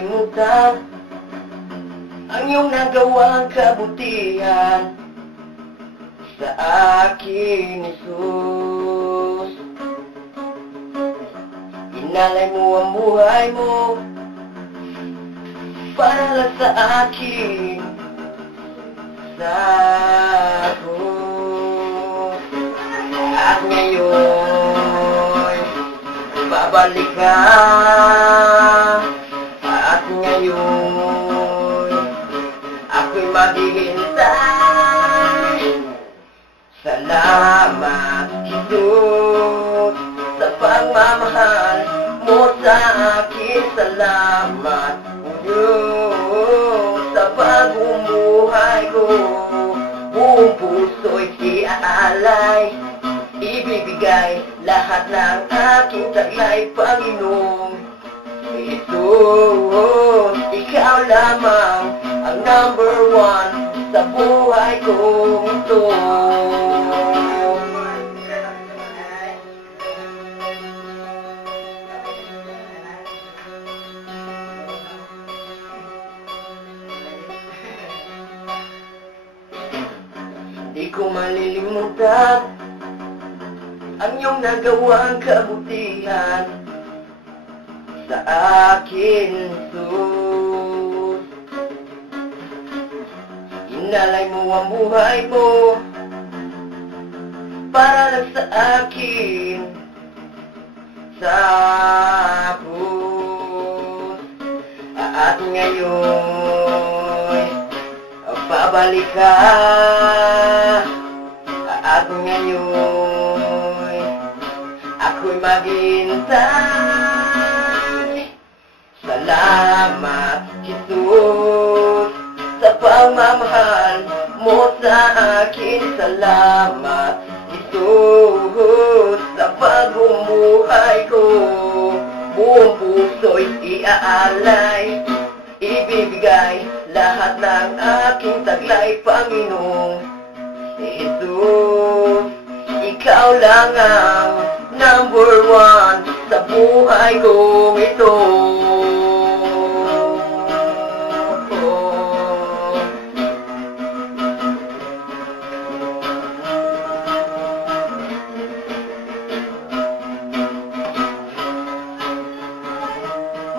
malilimutan ang iyong nagawang kabutihan sa akin, Jesus. Inalay mo ang buhay mo para lang sa akin, sa krus. At ngayon babalik ka, at ngayon ako'y maghihintay. Salamat, Jesus, sa pagmamahal mo sa akin. Salamat, Diyos, sa bagong buhay ko. Buong puso'y iaalay, ibibigay lahat ng aking taglay, Panginoong Jesus. Ikaw lamang ang number one sa buhay kong ito. Di ko malilimutan ang iyong nagawang kabutihan sa akin, Jesus. Inalay mo ang buhay mo para lang sa akin, sa krus. At ngayon babalik ka, at ngayon ako'y maghihintay. Salamat, Jesus, sa pagmamahal mo sa akin. Salamat, Jesus, sa bagong buhay ko. Buong puso'y iaalay, ibibigay lahat ng aking taglay, Panginoong Jesus. Ikaw lang ang number one sa buhay kong ito.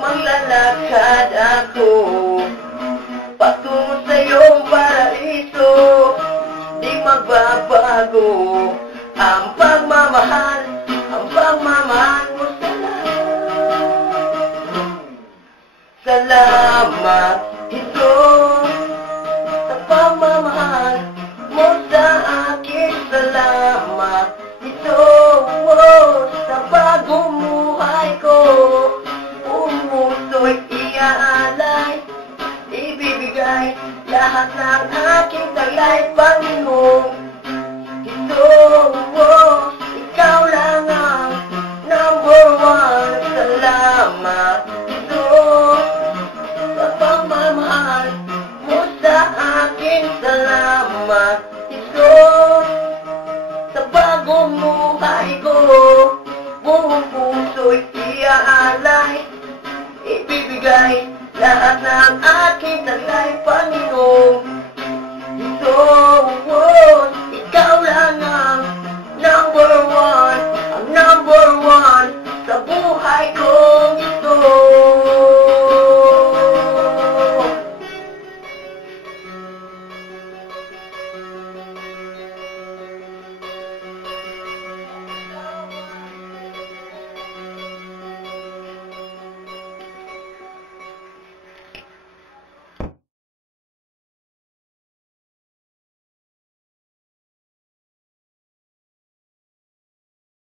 Maglalakad ako patungo sa iyong paraiso. Di magbabago ang pagmamahal mo sa lahat. Salamat, Jesus, sa pagmamahal mo sa akin. Salamat, Jesus, sa bagong buhay ko. Umuso'y iaalay, ibibigay lahat ng aking taglay, Panginoong Jesus. Ikaw lang ang number one. Salamat, Jesus, sa pagmamahal mo sa akin. Salamat, Jesus, sa bagong buhay ko. Buong puso'y iaalay, ibibigay lahat ng aking taglay, Panginoong Jesus.